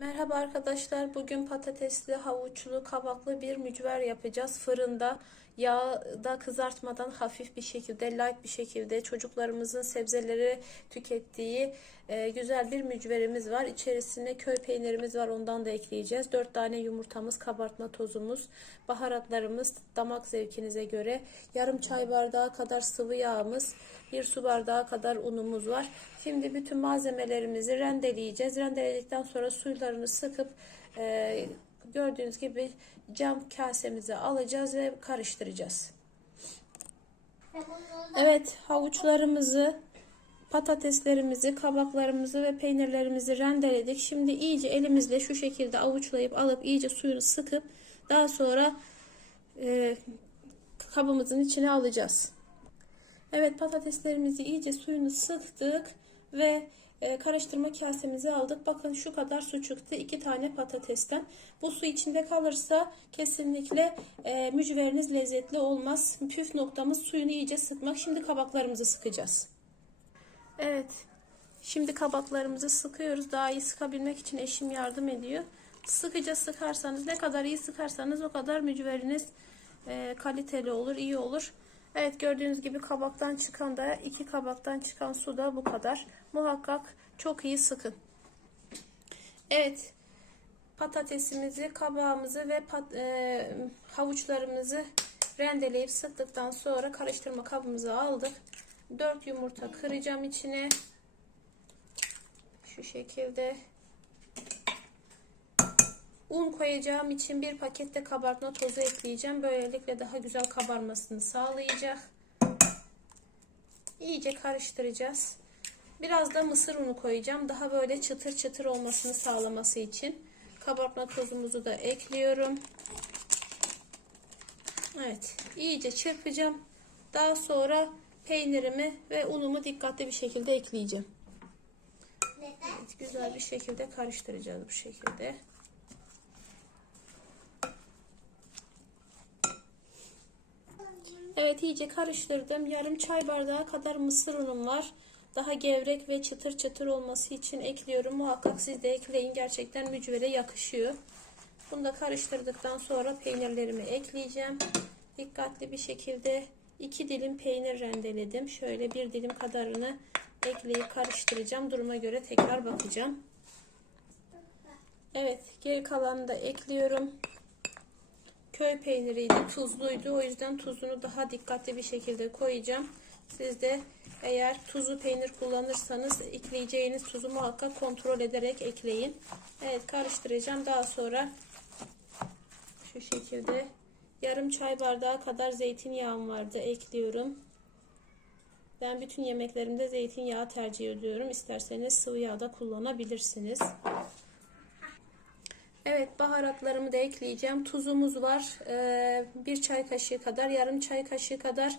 Merhaba arkadaşlar. Bugün patatesli, havuçlu, kabaklı bir mücver yapacağız. Fırında yağda kızartmadan hafif bir şekilde, light bir şekilde çocuklarımızın sebzeleri tükettiği e, güzel bir mücverimiz var. İçerisine köy peynirimiz var. Ondan da ekleyeceğiz. 4 tane yumurtamız, kabartma tozumuz, baharatlarımız damak zevkinize göre. Yarım çay bardağı kadar sıvı yağımız, bir su bardağı kadar unumuz var. Şimdi bütün malzemelerimizi rendeleyeceğiz. Rendeledikten sonra suylarını sıkıp e, gördüğünüz gibi cam kasemize alacağız ve karıştıracağız. Evet havuçlarımızı, patateslerimizi, kabaklarımızı ve peynirlerimizi rendeledik. Şimdi iyice elimizle şu şekilde avuçlayıp alıp iyice suyunu sıkıp daha sonra e, kabımızın içine alacağız. Evet patateslerimizi iyice suyunu sıktık ve e, karıştırma kasemize aldık. Bakın şu kadar su çıktı. iki tane patatesten. Bu su içinde kalırsa kesinlikle e, mücveriniz lezzetli olmaz. Püf noktamız suyunu iyice sıkmak. Şimdi kabaklarımızı sıkacağız. Evet. Şimdi kabaklarımızı sıkıyoruz. Daha iyi sıkabilmek için eşim yardım ediyor. Sıkıca sıkarsanız ne kadar iyi sıkarsanız o kadar mücveriniz e, kaliteli olur, iyi olur. Evet gördüğünüz gibi kabaktan çıkan da iki kabaktan çıkan su da bu kadar. Muhakkak çok iyi sıkın. Evet patatesimizi, kabağımızı ve pat, e, havuçlarımızı rendeleyip sıktıktan sonra karıştırma kabımıza aldık. 4 yumurta kıracağım içine. Şu şekilde. Un koyacağım için bir pakette kabartma tozu ekleyeceğim. Böylelikle daha güzel kabarmasını sağlayacak. İyice karıştıracağız. Biraz da mısır unu koyacağım. Daha böyle çıtır çıtır olmasını sağlaması için. Kabartma tozumuzu da ekliyorum. Evet. iyice çırpacağım. Daha sonra peynirimi ve unumu dikkatli bir şekilde ekleyeceğim. Evet, güzel bir şekilde karıştıracağız bu şekilde. Evet iyice karıştırdım. Yarım çay bardağı kadar mısır unum var. Daha gevrek ve çıtır çıtır olması için ekliyorum. Muhakkak siz de ekleyin. Gerçekten mücvere yakışıyor. Bunu da karıştırdıktan sonra peynirlerimi ekleyeceğim. Dikkatli bir şekilde iki dilim peynir rendeledim. Şöyle bir dilim kadarını ekleyip karıştıracağım. Duruma göre tekrar bakacağım. Evet geri kalanını da ekliyorum köy peyniriydi, tuzluydu. O yüzden tuzunu daha dikkatli bir şekilde koyacağım. Siz de eğer tuzlu peynir kullanırsanız ekleyeceğiniz tuzu muhakkak kontrol ederek ekleyin. Evet karıştıracağım. Daha sonra şu şekilde yarım çay bardağı kadar zeytinyağım vardı. Ekliyorum. Ben bütün yemeklerimde zeytinyağı tercih ediyorum. İsterseniz sıvı yağ da kullanabilirsiniz. Evet baharatlarımı da ekleyeceğim. Tuzumuz var. Ee, bir çay kaşığı kadar, yarım çay kaşığı kadar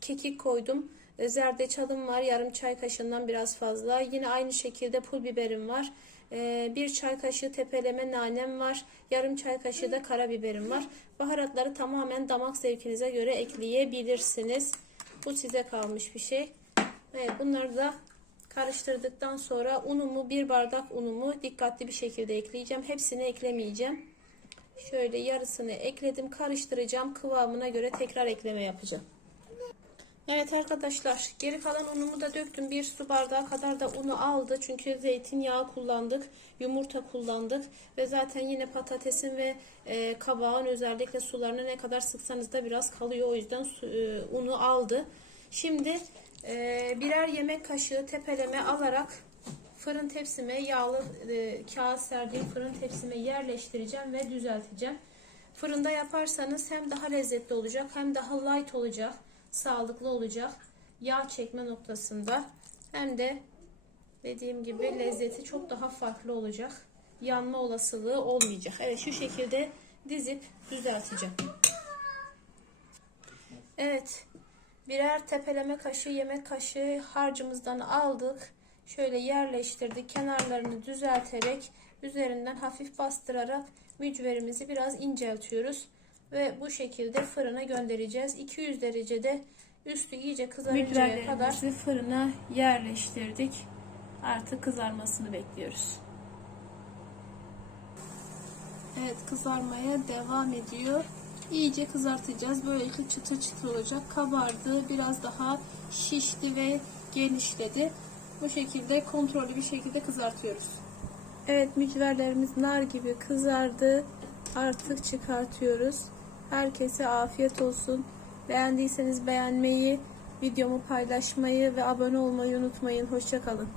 kekik koydum. Ee, zerdeçalım var. Yarım çay kaşığından biraz fazla. Yine aynı şekilde pul biberim var. Ee, bir çay kaşığı tepeleme nanem var. Yarım çay kaşığı da karabiberim var. Baharatları tamamen damak zevkinize göre ekleyebilirsiniz. Bu size kalmış bir şey. Evet bunları da Karıştırdıktan sonra unumu bir bardak unumu dikkatli bir şekilde ekleyeceğim. Hepsini eklemeyeceğim. Şöyle yarısını ekledim. Karıştıracağım. Kıvamına göre tekrar ekleme yapacağım. Evet arkadaşlar geri kalan unumu da döktüm. Bir su bardağı kadar da unu aldı. Çünkü zeytinyağı kullandık. Yumurta kullandık. Ve zaten yine patatesin ve e, kabağın özellikle sularını ne kadar sıksanız da biraz kalıyor. O yüzden su, e, unu aldı. Şimdi birer yemek kaşığı tepeleme alarak fırın tepsime yağlı e, kağıt serdiğim fırın tepsime yerleştireceğim ve düzelteceğim. Fırında yaparsanız hem daha lezzetli olacak hem daha light olacak, sağlıklı olacak. Yağ çekme noktasında hem de dediğim gibi lezzeti çok daha farklı olacak. Yanma olasılığı olmayacak. Evet şu şekilde dizip düzelteceğim. Evet Birer tepeleme kaşığı yemek kaşığı harcımızdan aldık. Şöyle yerleştirdik. Kenarlarını düzelterek üzerinden hafif bastırarak mücverimizi biraz inceltiyoruz. Ve bu şekilde fırına göndereceğiz. 200 derecede üstü iyice kızarıncaya kadar fırına yerleştirdik. Artık kızarmasını bekliyoruz. Evet kızarmaya devam ediyor. İyice kızartacağız. Böylelikle çıtır çıtır olacak. Kabardı. Biraz daha şişti ve genişledi. Bu şekilde kontrollü bir şekilde kızartıyoruz. Evet mücverlerimiz nar gibi kızardı. Artık çıkartıyoruz. Herkese afiyet olsun. Beğendiyseniz beğenmeyi, videomu paylaşmayı ve abone olmayı unutmayın. Hoşçakalın.